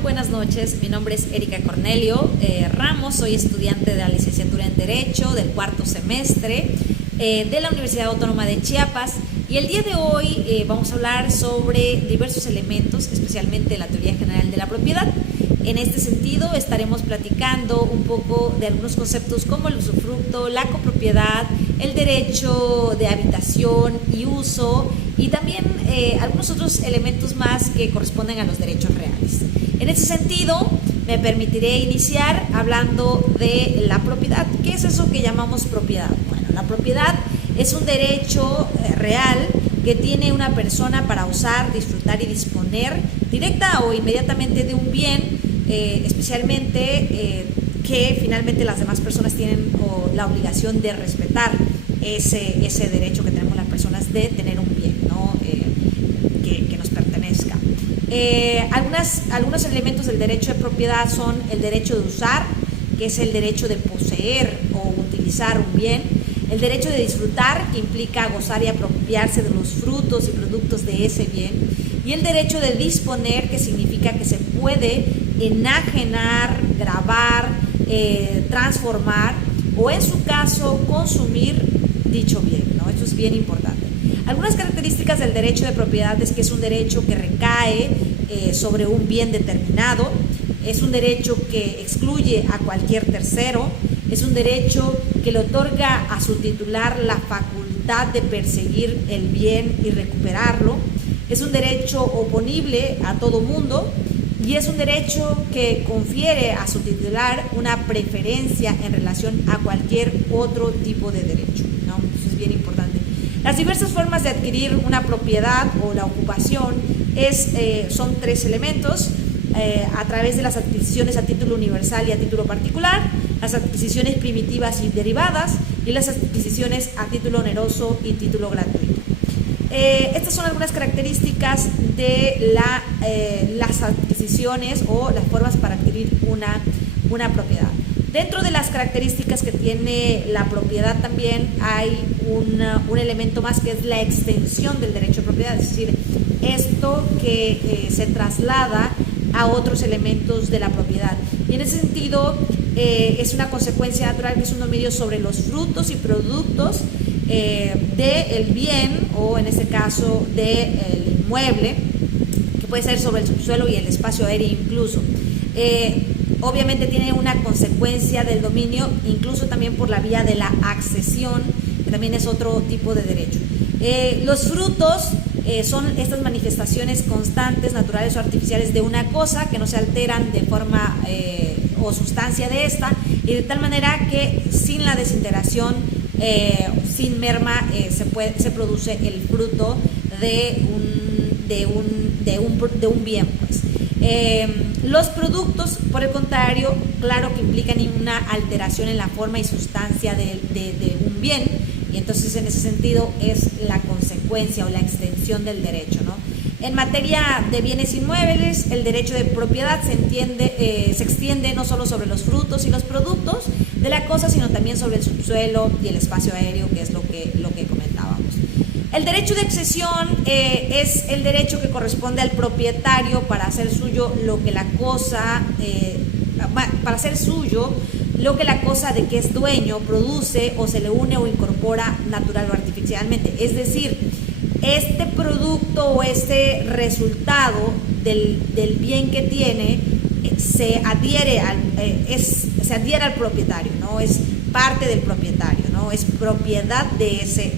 Muy buenas noches. Mi nombre es Erika Cornelio Ramos. Soy estudiante de la licenciatura en Derecho del cuarto semestre de la Universidad Autónoma de Chiapas. Y el día de hoy vamos a hablar sobre diversos elementos, especialmente la teoría general de la propiedad. En este sentido, estaremos platicando un poco de algunos conceptos como el usufructo, la copropiedad, el derecho de habitación y uso, y también algunos otros elementos más que corresponden a los derechos reales. En ese sentido, me permitiré iniciar hablando de la propiedad. ¿Qué es eso que llamamos propiedad? Bueno, la propiedad es un derecho real que tiene una persona para usar, disfrutar y disponer directa o inmediatamente de un bien, especialmente que finalmente las demás personas tienen la obligación de respetar ese derecho que tenemos las personas de tener un bien, ¿no? que nos pertenezca. Algunos elementos del derecho de propiedad son el derecho de usar, que es el derecho de poseer o utilizar un bien; el derecho de disfrutar, que implica gozar y apropiarse de los frutos y productos de ese bien; y el derecho de disponer, que significa que se puede enajenar, grabar, transformar o, en su caso, consumir dicho bien, ¿no? Esto es bien importante. Algunas características del derecho de propiedad es que es un derecho que recae sobre un bien determinado, es un derecho que excluye a cualquier tercero, es un derecho que le otorga a su titular la facultad de perseguir el bien y recuperarlo, es un derecho oponible a todo mundo y es un derecho que confiere a su titular una preferencia en relación a cualquier otro tipo de derecho, ¿no? Eso es bien importante. Las diversas formas de adquirir una propiedad o la ocupación son tres elementos: a través de las adquisiciones a título universal y a título particular, las adquisiciones primitivas y derivadas, y las adquisiciones a título oneroso y título gratuito. Estas son algunas características de las adquisiciones o las formas para adquirir una propiedad. Dentro de las características que tiene la propiedad también hay un elemento más, que es la extensión del derecho de propiedad, es decir, esto que se traslada a otros elementos de la propiedad. Y en ese sentido es una consecuencia natural, que es un dominio sobre los frutos y productos del bien, o en este caso del inmueble, que puede ser sobre el subsuelo y el espacio aéreo incluso. Obviamente tiene una consecuencia del dominio, incluso también por la vía de la accesión, que también es otro tipo de derecho. Los frutos son estas manifestaciones constantes, naturales o artificiales de una cosa, que no se alteran de forma o sustancia de esta, y de tal manera que sin la desintegración, sin merma, se produce el fruto de un bien, pues. Los productos, por el contrario, claro que implican una alteración en la forma y sustancia de un bien, y entonces en ese sentido es la consecuencia o la extensión del derecho, ¿no? En materia de bienes inmuebles, el derecho de propiedad se extiende no solo sobre los frutos y los productos de la cosa, sino también sobre el subsuelo y el espacio aéreo, que es lo que comentábamos. El derecho de accesión es el derecho que corresponde al propietario para hacer suyo lo que la cosa de que es dueño produce o se le une o incorpora natural o artificialmente. Es decir, este producto o este resultado del bien que tiene se adhiere al propietario, ¿no? Es parte del propietario, ¿no? Es propiedad de ese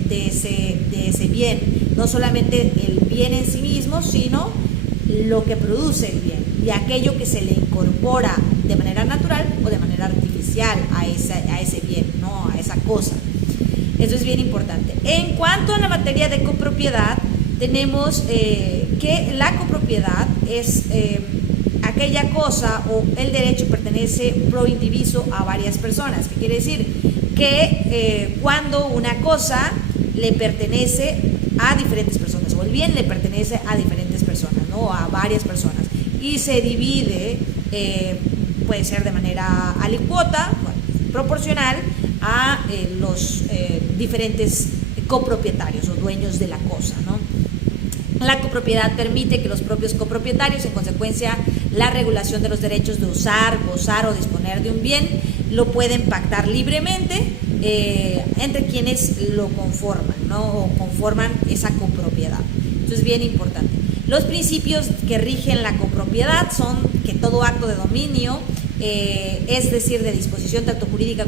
bien, no solamente el bien en sí mismo, sino lo que produce el bien y aquello que se le incorpora de manera natural o de manera artificial a ese bien, ¿no? A esa cosa. Eso es bien importante. En cuanto a la materia de copropiedad, tenemos que la copropiedad es aquella cosa o el derecho pertenece pro indiviso a varias personas. ¿Qué quiere decir? Que cuando una cosa le pertenece a diferentes personas, o el bien le pertenece a diferentes personas, ¿no? A varias personas, y se divide, puede ser de manera alícuota, proporcional a los diferentes copropietarios o dueños de la cosa, ¿no? La copropiedad permite que los propios copropietarios, en consecuencia, la regulación de los derechos de usar, gozar o disponer de un bien, lo pueden pactar libremente entre quienes lo conforman, ¿no? O conforman esa copropiedad. Esto es bien importante. Los principios que rigen la copropiedad son que todo acto de dominio, es decir, de disposición tanto jurídica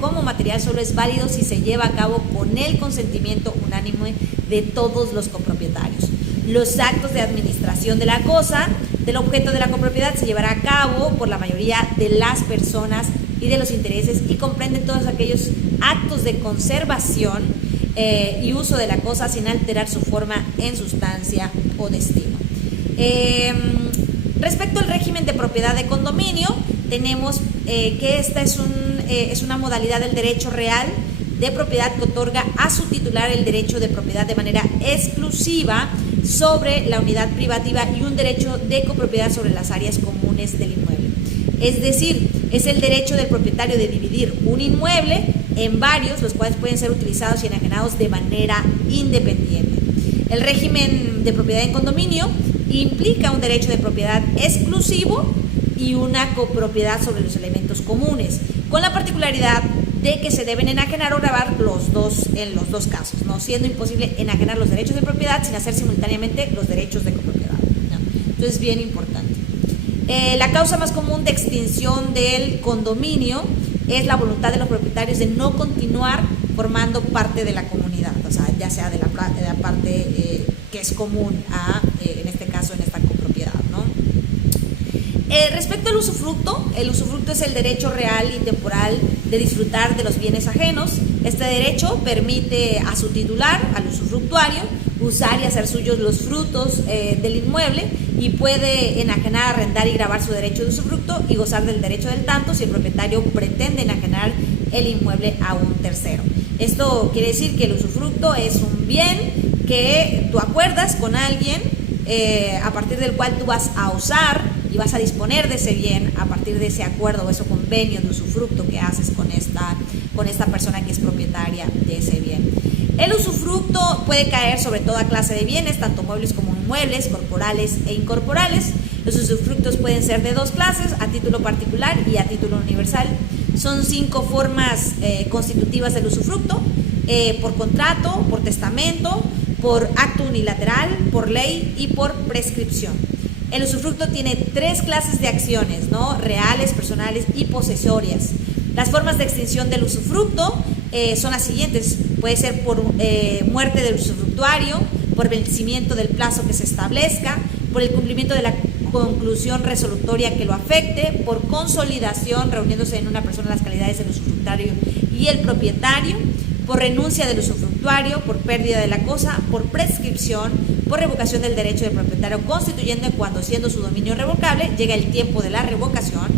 como material, solo es válido si se lleva a cabo con el consentimiento unánime de todos los copropietarios. Los actos de administración de la cosa, del objeto de la copropiedad, se llevará a cabo por la mayoría de las personas y de los intereses y comprenden todos aquellos actos de conservación y uso de la cosa sin alterar su forma en sustancia o destino. Respecto al régimen de propiedad de condominio, tenemos que esta es una modalidad del derecho real de propiedad que otorga a su titular el derecho de propiedad de manera exclusiva sobre la unidad privativa y un derecho de copropiedad sobre las áreas comunes del inmueble. Es decir, es el derecho del propietario de dividir un inmueble en varios, los cuales pueden ser utilizados y enajenados de manera independiente. El régimen de propiedad en condominio implica un derecho de propiedad exclusivo y una copropiedad sobre los elementos comunes, con la particularidad de que se deben enajenar o gravar los dos en los dos casos, no siendo imposible enajenar los derechos de propiedad sin hacer simultáneamente los derechos de copropiedad, ¿no? Entonces es bien importante. La causa más común de extinción del condominio es la voluntad de los propietarios de no continuar formando parte de la comunidad, o sea, ya sea de la parte que es común a, en este caso, en esta copropiedad, ¿no? Respecto al usufructo, el usufructo es el derecho real y temporal de disfrutar de los bienes ajenos. Este derecho permite a su titular, al usufructuario, usar y hacer suyos los frutos del inmueble y puede enajenar, arrendar y gravar su derecho de usufructo y gozar del derecho del tanto si el propietario pretende enajenar el inmueble a un tercero. Esto quiere decir que el usufructo es un bien que tú acuerdas con alguien a partir del cual tú vas a usar y vas a disponer de ese bien a partir de ese acuerdo o ese convenio de usufructo que haces con esta persona que es propietaria de ese bien. El usufructo puede caer sobre toda clase de bienes, tanto muebles como inmuebles, corporales e incorporales. Los usufructos pueden ser de dos clases, a título particular y a título universal. Son 5 formas constitutivas del usufructo: por contrato, por testamento, por acto unilateral, por ley y por prescripción. El usufructo tiene 3 clases de acciones, ¿no? Reales, personales y posesorias. Las formas de extinción del usufructo son las siguientes: puede ser por muerte del usufructuario, por vencimiento del plazo que se establezca, por el cumplimiento de la conclusión resolutoria que lo afecte, por consolidación, reuniéndose en una persona las calidades del usufructuario y el propietario, por renuncia del usufructuario, por pérdida de la cosa, por prescripción, por revocación del derecho del propietario constituyente cuando, siendo su dominio revocable, llega el tiempo de la revocación,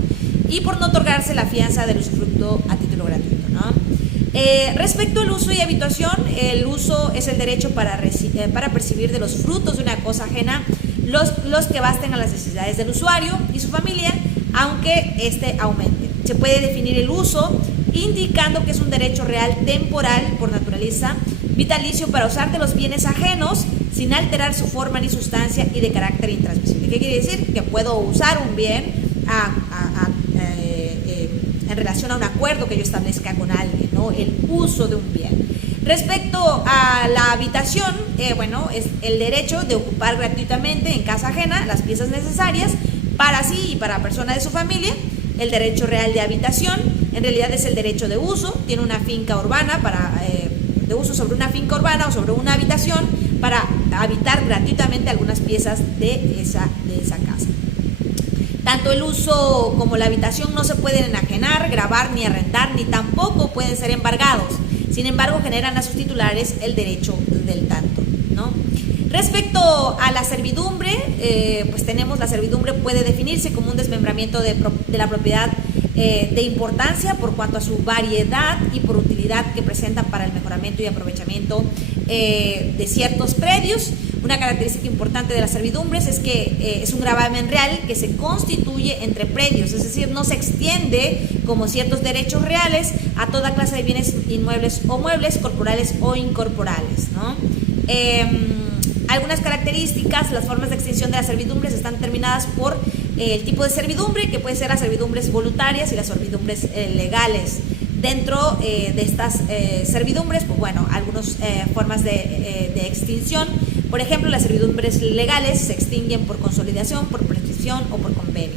y por no otorgarse la fianza del usufructo a título gratuito, ¿no? Respecto al uso y habitación, el uso es el derecho para percibir de los frutos de una cosa ajena los que basten a las necesidades del usuario y su familia, aunque éste aumente. Se puede definir el uso indicando que es un derecho real temporal por naturaleza, vitalicio para usar de los bienes ajenos sin alterar su forma ni sustancia y de carácter intransmisible. ¿Qué quiere decir? Que puedo usar un bien en relación a un acuerdo que yo establezca con alguien, ¿no? El uso de un bien. Respecto a la habitación, bueno, es el derecho de ocupar gratuitamente en casa ajena las piezas necesarias para sí y para la persona de su familia. El derecho real de habitación en realidad es el derecho de uso. Tiene una finca urbana de uso sobre una finca urbana o sobre una habitación para habitar gratuitamente algunas piezas de esa casa. Tanto el uso como la habitación no se pueden enajenar, gravar ni arrendar, ni tampoco pueden ser embargados. Sin embargo, generan a sus titulares el derecho del tanto, ¿no? Respecto a la servidumbre, pues tenemos la servidumbre puede definirse como un desmembramiento de la propiedad de importancia por cuanto a su variedad y por utilidad que presenta para el mejoramiento y aprovechamiento de ciertos predios. Una característica importante de las servidumbres es que es un gravamen real que se constituye entre predios, es decir, no se extiende como ciertos derechos reales a toda clase de bienes inmuebles o muebles, corporales o incorporales, ¿no? Algunas características: las formas de extinción de las servidumbres están determinadas por el tipo de servidumbre, que puede ser las servidumbres voluntarias y las servidumbres legales. Dentro de estas servidumbres, pues bueno, algunas formas de extinción. Por ejemplo, las servidumbres legales se extinguen por consolidación, por prescripción o por convenio.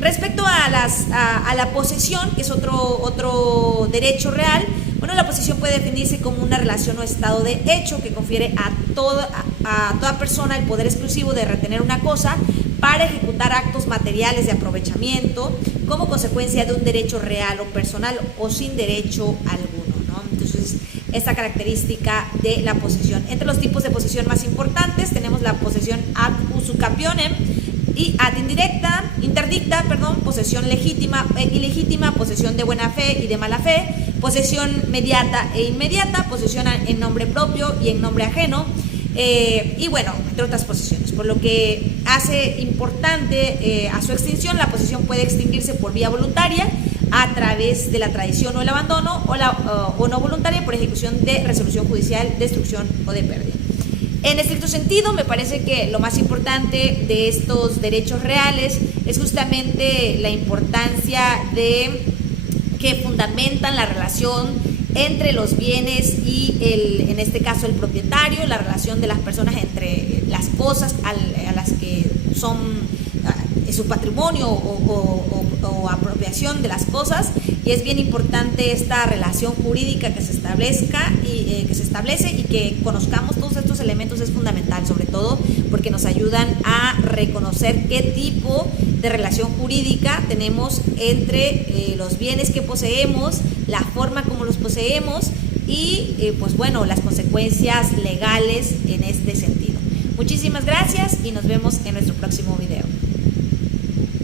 Respecto a la posesión, que es otro derecho real, bueno, la posesión puede definirse como una relación o estado de hecho que confiere a toda persona el poder exclusivo de retener una cosa para ejecutar actos materiales de aprovechamiento como consecuencia de un derecho real o personal o sin derecho alguno, ¿no? Entonces, esta característica de la posesión. Entre los tipos de posesión más importantes tenemos la posesión ad usucapionem y ad interdicta, posesión legítima e ilegítima, posesión de buena fe y de mala fe, posesión mediata e inmediata, posesión en nombre propio y en nombre ajeno, y bueno, entre otras posesiones, por lo que hace importante a su extinción. La posesión puede extinguirse por vía voluntaria a través de la tradición o el abandono, o no voluntaria por ejecución de resolución judicial, destrucción o de pérdida. En estricto sentido, me parece que lo más importante de estos derechos reales es justamente la importancia de que fundamentan la relación entre los bienes y en este caso el propietario, la relación de las personas entre las cosas a las que son su patrimonio o apropiación de las cosas, y es bien importante esta relación jurídica que se establece y que conozcamos todos estos elementos. Es fundamental, sobre todo porque nos ayudan a reconocer qué tipo de relación jurídica tenemos entre los bienes que poseemos, la forma como los poseemos y pues bueno, las consecuencias legales en este sentido. Muchísimas gracias y nos vemos en nuestro próximo video.